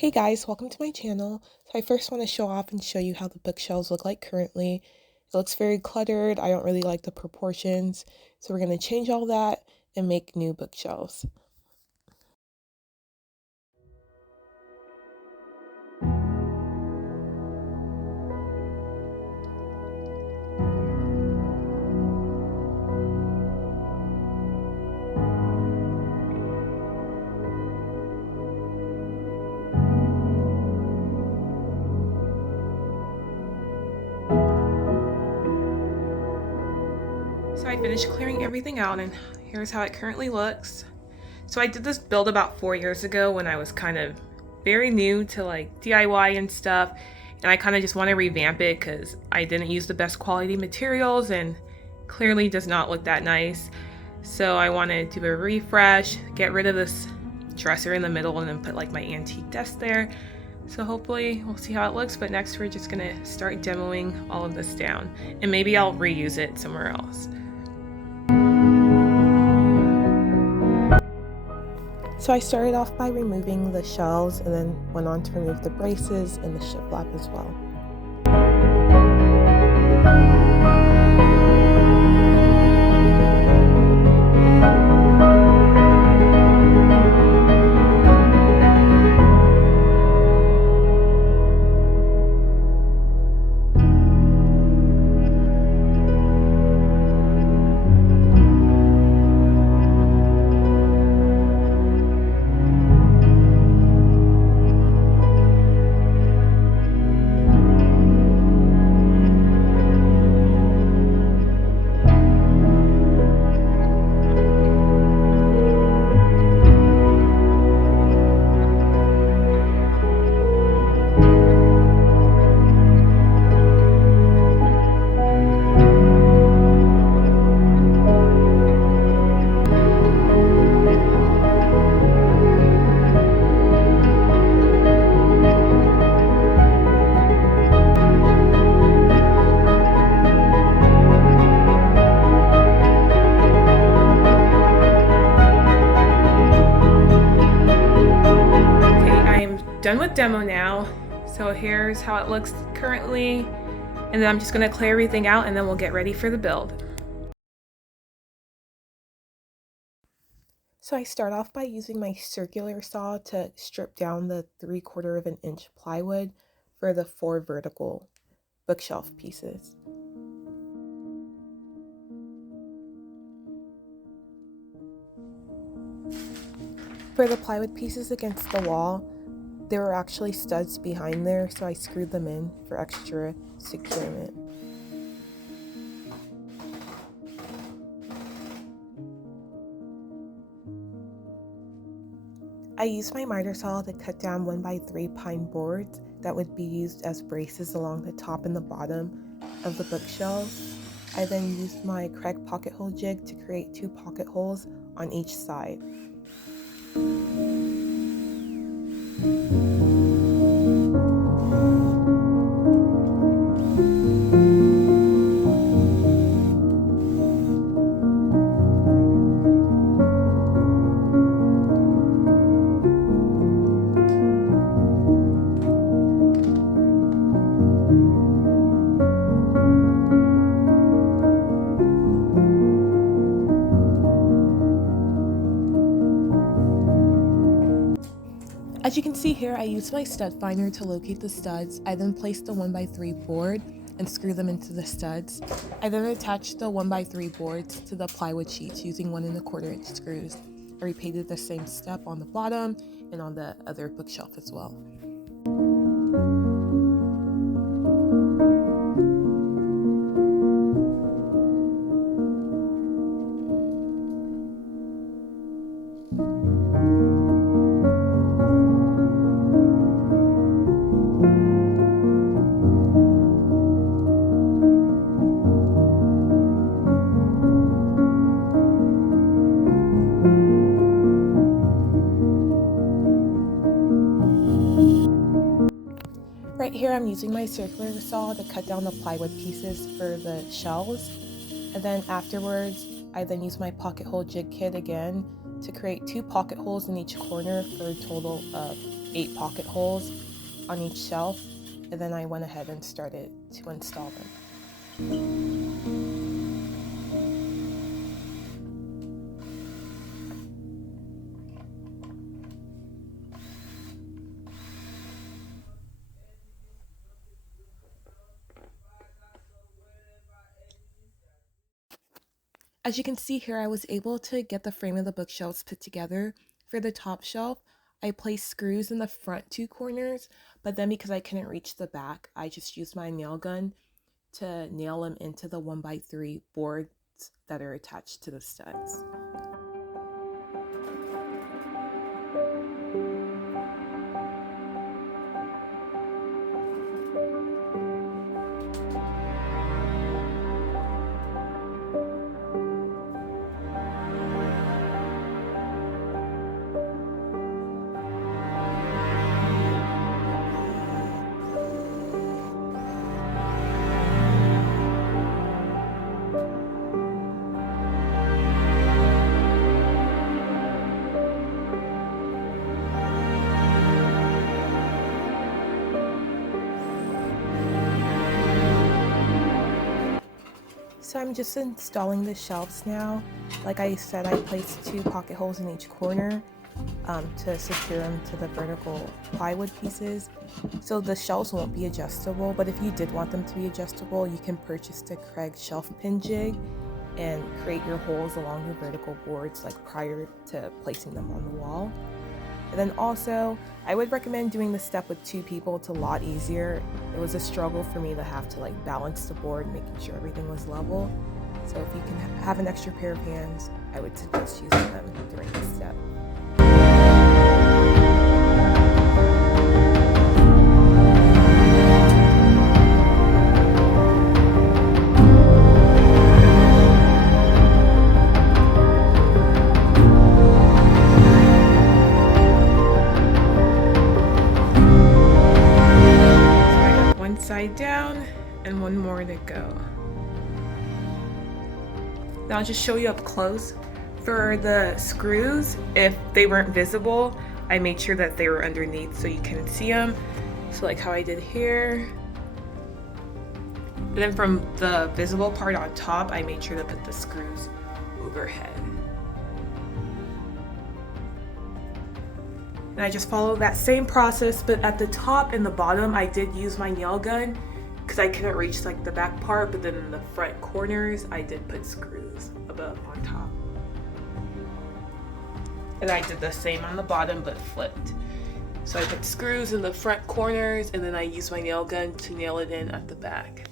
Hey guys, welcome to my channel. So I first want to show off and show you how the bookshelves look like currently. It looks very cluttered. I don't really like the proportions. So we're going to change all that and make new bookshelves. So I finished clearing everything out and here's how it currently looks. So I did this build about 4 years ago when I was kind of very new to like DIY and stuff. And I kind of just want to revamp it because I didn't use the best quality materials and clearly does not look that nice. So I wanted to do a refresh, get rid of this dresser in the middle and then put like my antique desk there. So hopefully we'll see how it looks, but next we're just gonna start demoing all of this down and maybe I'll reuse it somewhere else. So I started off by removing the shelves and then went on to remove the braces and the shiplap as well. Done with demo now, so here's how it looks currently, and then I'm just going to clear everything out and then we'll get ready for the build. So I start off by using my circular saw to strip down the 3/4 of an inch plywood for the 4 vertical bookshelf pieces. For the plywood pieces against the wall, there were actually studs behind there, so I screwed them in for extra securement. I used my miter saw to cut down 1x3 pine boards that would be used as braces along the top and the bottom of the bookshelves. I then used my Kreg pocket hole jig to create 2 pocket holes on each side. As you can see here, I used my stud finder to locate the studs. I then placed the 1x3 board and screw them into the studs. I then attached the 1x3 boards to the plywood sheets using 1 1/4 inch screws. I repeated the same step on the bottom and on the other bookshelf as well. Right here I'm using my circular saw to cut down the plywood pieces for the shelves, and then afterwards I then use my pocket hole jig kit again to create 2 pocket holes in each corner for a total of 8 pocket holes on each shelf, and then I went ahead and started to install them. As you can see here, I was able to get the frame of the bookshelves put together. For the top shelf, I placed screws in the front 2 corners, but then because I couldn't reach the back, I just used my nail gun to nail them into the 1x3 boards that are attached to the studs. So I'm just installing the shelves now. Like I said, I placed 2 pocket holes in each corner to secure them to the vertical plywood pieces. So the shelves won't be adjustable, but if you did want them to be adjustable, you can purchase the Kreg shelf pin jig and create your holes along the vertical boards like prior to placing them on the wall. And then also, I would recommend doing this step with 2 people. It's a lot easier. It was a struggle for me to have to like balance the board, making sure everything was level. So if you can have an extra pair of hands, I would suggest using them during this step. Side down and 1 more to go. Now I'll just show you up close. For the screws, if they weren't visible, I made sure that they were underneath so you can see them. So like how I did here. And then from the visible part on top, I made sure to put the screws overhead. And I just followed that same process, but at the top and the bottom, I did use my nail gun because I couldn't reach like the back part, but then in the front corners, I did put screws above on top. And I did the same on the bottom, but flipped. So I put screws in the front corners, and then I used my nail gun to nail it in at the back.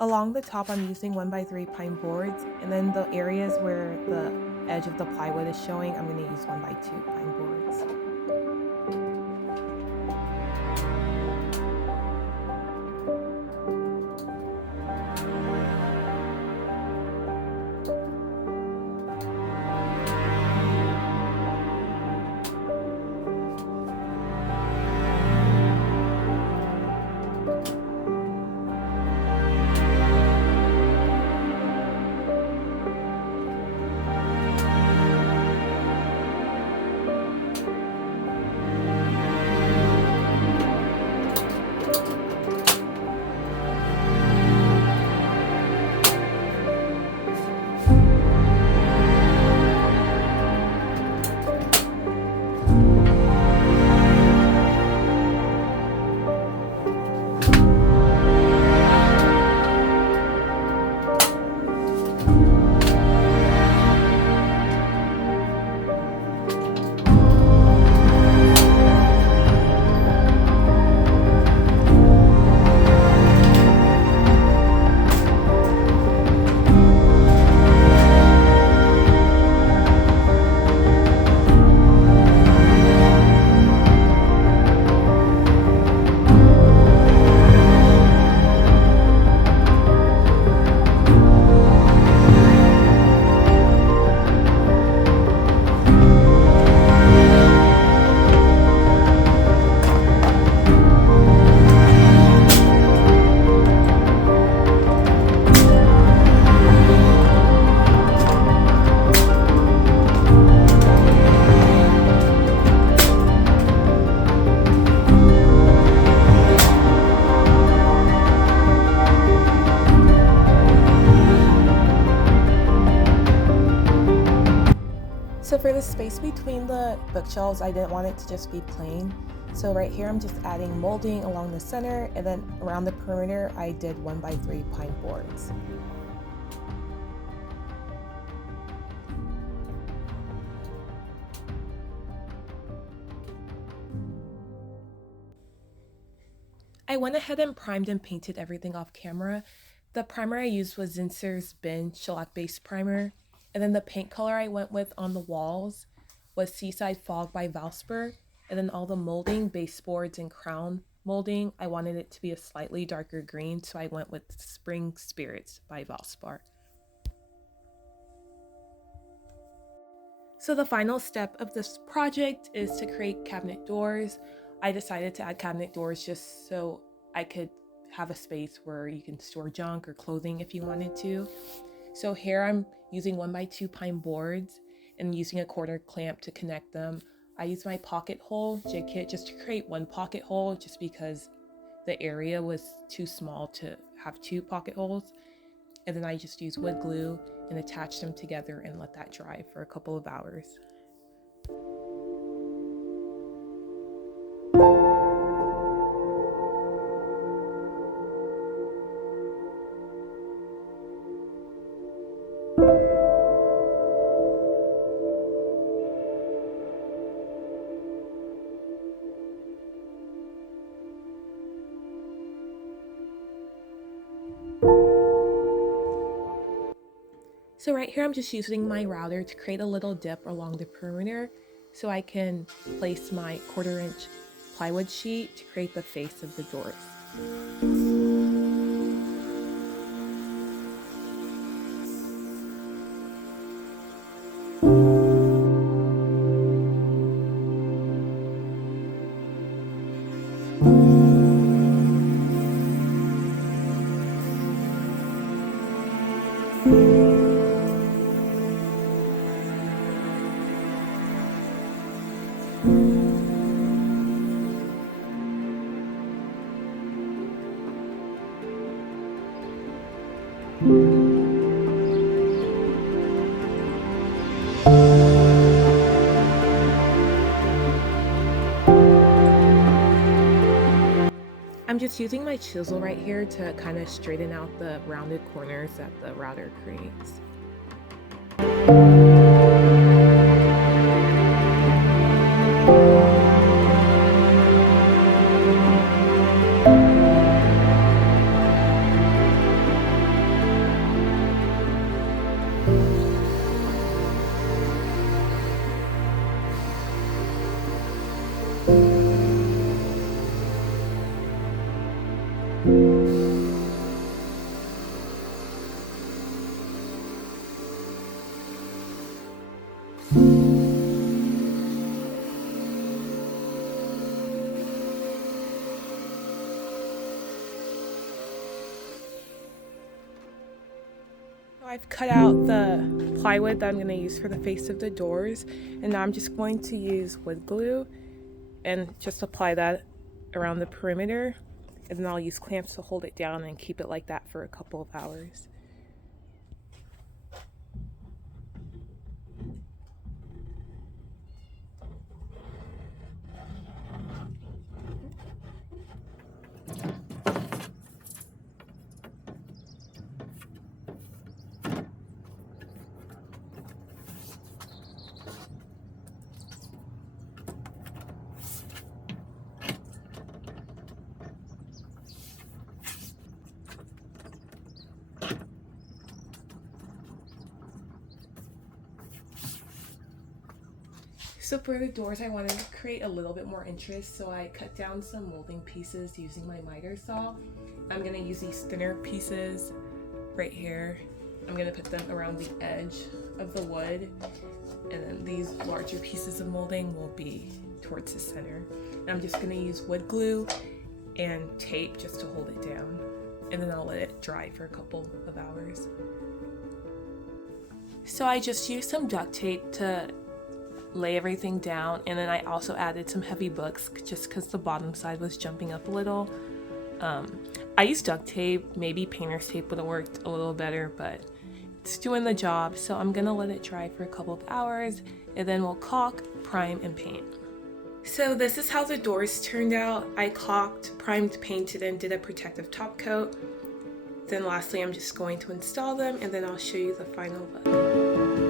Along the top, I'm using 1x3 pine boards, and then the areas where the edge of the plywood is showing, I'm going to use 1x2 pine boards. So for the space between the bookshelves, I didn't want it to just be plain. So right here, I'm just adding molding along the center, and then around the perimeter, I did 1x3 pine boards. I went ahead and primed and painted everything off camera. The primer I used was Zinsser's Bin Shellac Base Primer, and then the paint color I went with on the walls was Seaside Fog by Valspar, and then all the molding, baseboards, and crown molding, I wanted it to be a slightly darker green, so I went with Spring Spirits by Valspar. So the final step of this project is to create cabinet doors. I decided to add cabinet doors just so I could have a space where you can store junk or clothing if you wanted to. So here I'm using 1x2 pine boards and using a quarter clamp to connect them. I used my pocket hole jig kit just to create one pocket hole, just because the area was too small to have two pocket holes. And then I just used wood glue and attached them together and let that dry for a couple of hours. So right here, I'm just using my router to create a little dip along the perimeter so I can place my 1/4-inch plywood sheet to create the face of the doors. I'm just using my chisel right here to kind of straighten out the rounded corners that the router creates. I've cut out the plywood that I'm going to use for the face of the doors, and now I'm just going to use wood glue and just apply that around the perimeter, and then I'll use clamps to hold it down and keep it like that for a couple of hours. So for the doors, I wanted to create a little bit more interest, so I cut down some molding pieces using my miter saw. I'm going to use these thinner pieces right here. I'm going to put them around the edge of the wood, and then these larger pieces of molding will be towards the center. And I'm just going to use wood glue and tape just to hold it down, and then I'll let it dry for a couple of hours. So I just used some duct tape to lay everything down, and then I also added some heavy books just because the bottom side was jumping up a little. I used duct tape. Maybe painter's tape would have worked a little better, but it's doing the job. So I'm gonna let it dry for a couple of hours and then we'll caulk, prime, and paint. So this is how the doors turned out. I caulked, primed, painted, and did a protective top coat. Then lastly, I'm just going to install them and then I'll show you the final look.